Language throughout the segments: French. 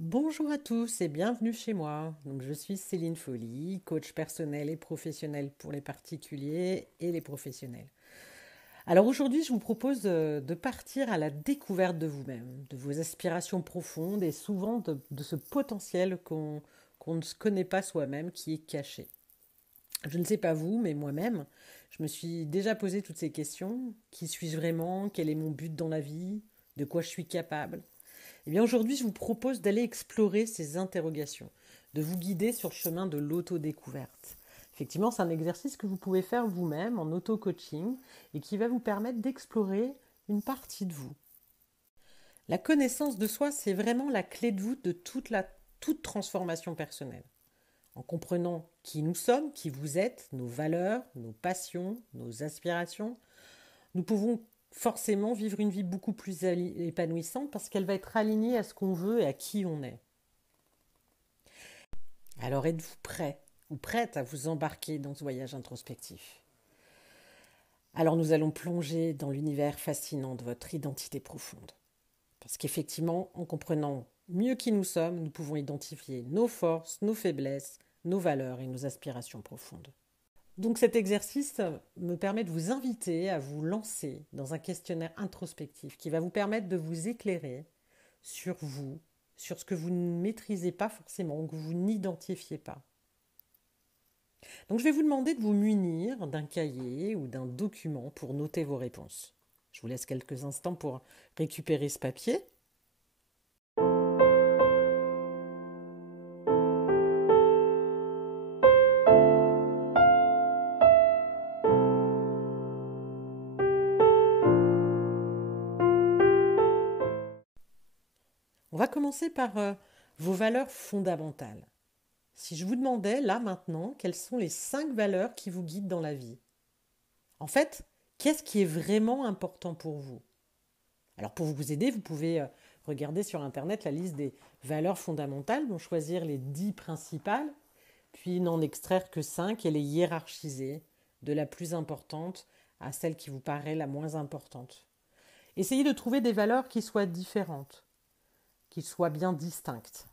Bonjour à tous et bienvenue chez moi. Je suis Céline Folly, coach personnel et professionnel pour les particuliers et les professionnels. Alors aujourd'hui, je vous propose de partir à la découverte de vous-même, de vos aspirations profondes et souvent de ce potentiel qu'on ne se connaît pas soi-même qui est caché. Je ne sais pas vous, mais moi-même, je me suis déjà posé toutes ces questions. Qui suis-je vraiment? Quel est mon but dans la vie? De quoi je suis capable? Eh bien aujourd'hui, je vous propose d'aller explorer ces interrogations, de vous guider sur le chemin de l'autodécouverte. Effectivement, c'est un exercice que vous pouvez faire vous-même en auto-coaching et qui va vous permettre d'explorer une partie de vous. La connaissance de soi, c'est vraiment la clé de voûte de toute transformation personnelle. En comprenant qui nous sommes, qui vous êtes, nos valeurs, nos passions, nos aspirations, nous pouvons forcément vivre une vie beaucoup plus épanouissante parce qu'elle va être alignée à ce qu'on veut et à qui on est. Alors êtes-vous prêt ou prête à vous embarquer dans ce voyage introspectif? Alors nous allons plonger dans l'univers fascinant de votre identité profonde. Parce qu'effectivement, en comprenant mieux qui nous sommes, nous pouvons identifier nos forces, nos faiblesses, nos valeurs et nos aspirations profondes. Donc cet exercice me permet de vous inviter à vous lancer dans un questionnaire introspectif qui va vous permettre de vous éclairer sur vous, sur ce que vous ne maîtrisez pas forcément, que vous n'identifiez pas. Donc je vais vous demander de vous munir d'un cahier ou d'un document pour noter vos réponses. Je vous laisse quelques instants pour récupérer ce papier. On va commencer par vos valeurs fondamentales. Si je vous demandais là maintenant quelles sont les 5 valeurs qui vous guident dans la vie. En fait, qu'est-ce qui est vraiment important pour vous? Alors pour vous aider, vous pouvez regarder sur Internet la liste des valeurs fondamentales, dont choisir les 10 principales, puis n'en extraire que 5 et les hiérarchiser de la plus importante à celle qui vous paraît la moins importante. Essayez de trouver des valeurs qui soient différentes, qui soient bien distinctes.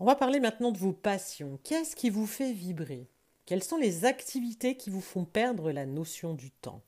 On va parler maintenant de vos passions. Qu'est-ce qui vous fait vibrer? Quelles sont les activités qui vous font perdre la notion du temps?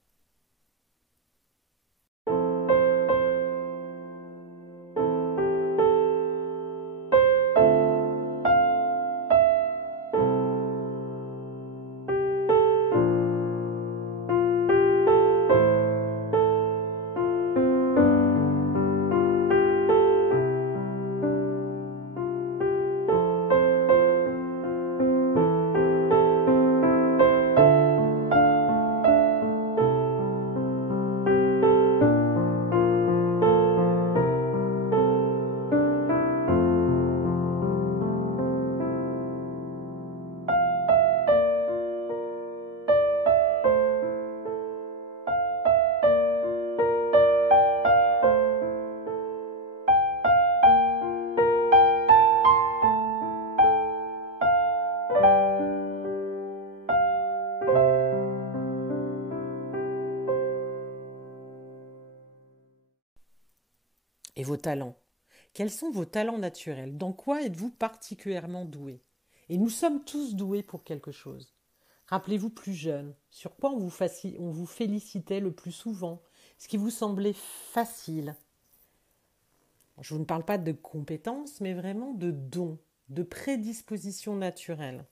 Et vos talents? Quels sont vos talents naturels? Dans quoi êtes-vous particulièrement doué? Et nous sommes tous doués pour quelque chose. Rappelez-vous plus jeune, sur quoi on vous félicitait le plus souvent, ce qui vous semblait facile. Je vous ne parle pas de compétences, mais vraiment de dons, de prédispositions naturelles.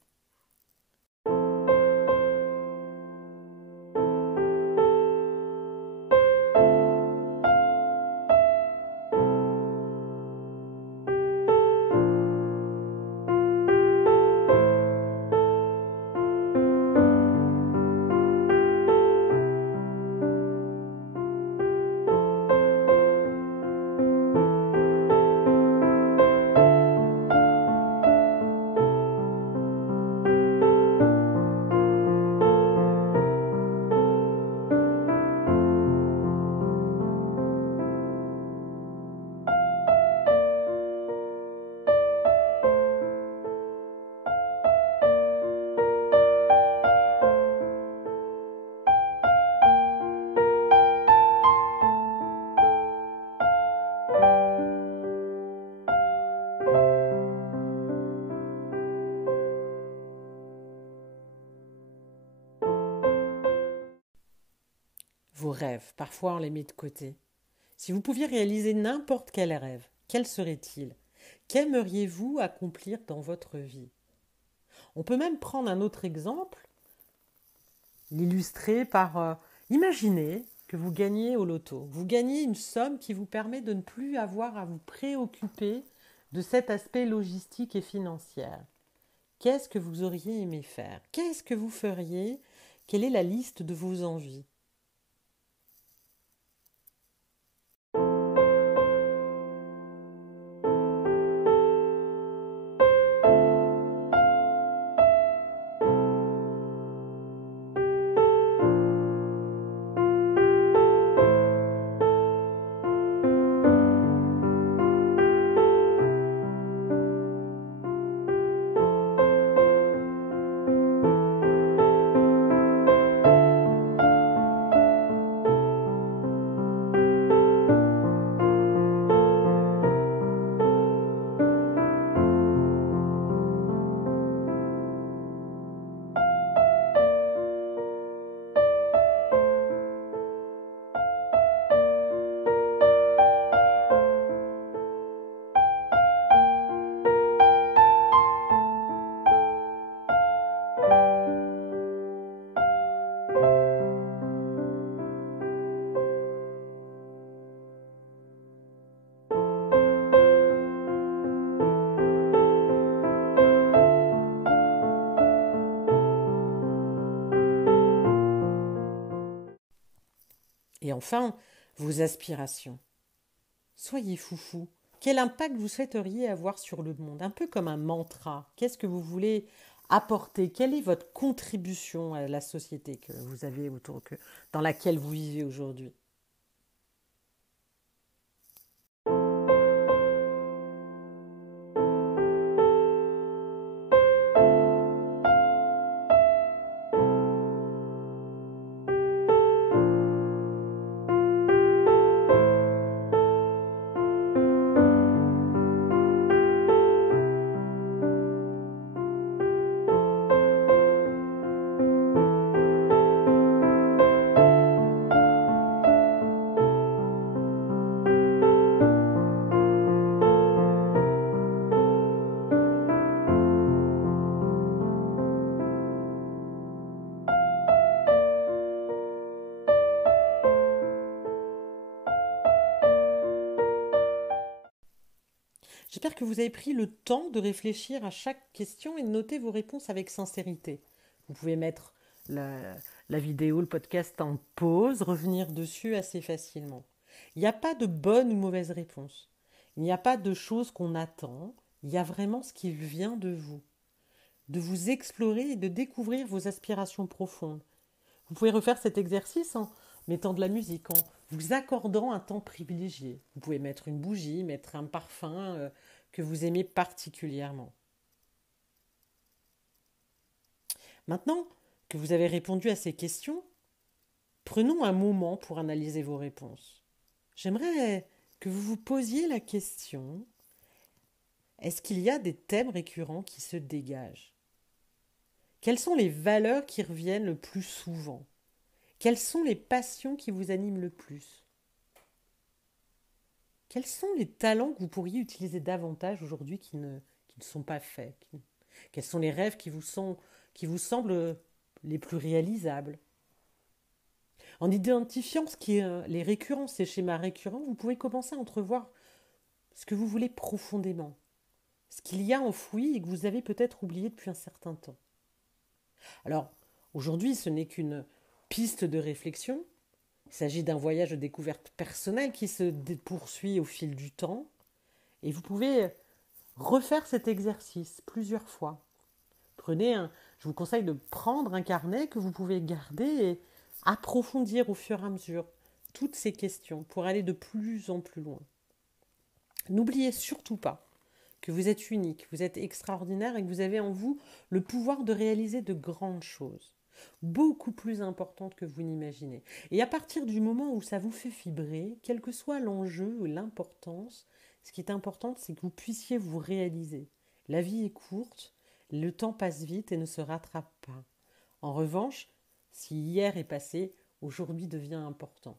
Vos rêves, parfois on les met de côté. Si vous pouviez réaliser n'importe quel rêve, quel serait-il? Qu'aimeriez-vous accomplir dans votre vie? On peut même prendre un autre exemple, l'illustrer par imaginez que vous gagnez au loto. Vous gagnez une somme qui vous permet de ne plus avoir à vous préoccuper de cet aspect logistique et financier. Qu'est-ce que vous auriez aimé faire? Qu'est-ce que vous feriez? Quelle est la liste de vos envies? Et enfin, vos aspirations. Soyez foufou. Quel impact vous souhaiteriez avoir sur le monde? Un peu comme un mantra. Qu'est-ce que vous voulez apporter? Quelle est votre contribution à la société que vous avez dans laquelle vous vivez aujourd'hui? J'espère que vous avez pris le temps de réfléchir à chaque question et de noter vos réponses avec sincérité. Vous pouvez mettre la vidéo, le podcast en pause, revenir dessus assez facilement. Il n'y a pas de bonne ou mauvaise réponse. Il n'y a pas de choses qu'on attend. Il y a vraiment ce qui vient de vous. De vous explorer et de découvrir vos aspirations profondes. Vous pouvez refaire cet exercice en mettant de la musique, en vous accordant un temps privilégié. Vous pouvez mettre une bougie, mettre un parfum que vous aimez particulièrement. Maintenant que vous avez répondu à ces questions, prenons un moment pour analyser vos réponses. J'aimerais que vous vous posiez la question, est-ce qu'il y a des thèmes récurrents qui se dégagent? Quelles sont les valeurs qui reviennent le plus souvent? Quelles sont les passions qui vous animent le plus? Quels sont les talents que vous pourriez utiliser davantage aujourd'hui qui ne sont pas faits? Quels sont les rêves qui vous semblent les plus réalisables? En identifiant ce qui est les récurrences, ces schémas récurrents, vous pouvez commencer à entrevoir ce que vous voulez profondément, ce qu'il y a enfoui et que vous avez peut-être oublié depuis un certain temps. Alors, aujourd'hui, ce n'est qu'une piste de réflexion. Il s'agit d'un voyage de découverte personnelle qui se poursuit au fil du temps. Et vous pouvez refaire cet exercice plusieurs fois. Je vous conseille de prendre un carnet que vous pouvez garder et approfondir au fur et à mesure toutes ces questions pour aller de plus en plus loin. N'oubliez surtout pas que vous êtes unique, vous êtes extraordinaire et que vous avez en vous le pouvoir de réaliser de grandes choses, beaucoup plus importantes que vous n'imaginez. Et à partir du moment où ça vous fait vibrer, quel que soit l'enjeu ou l'importance, ce qui est important, c'est que vous puissiez vous réaliser. La vie est courte, le temps passe vite et ne se rattrape pas. En revanche, si hier est passé, aujourd'hui devient important.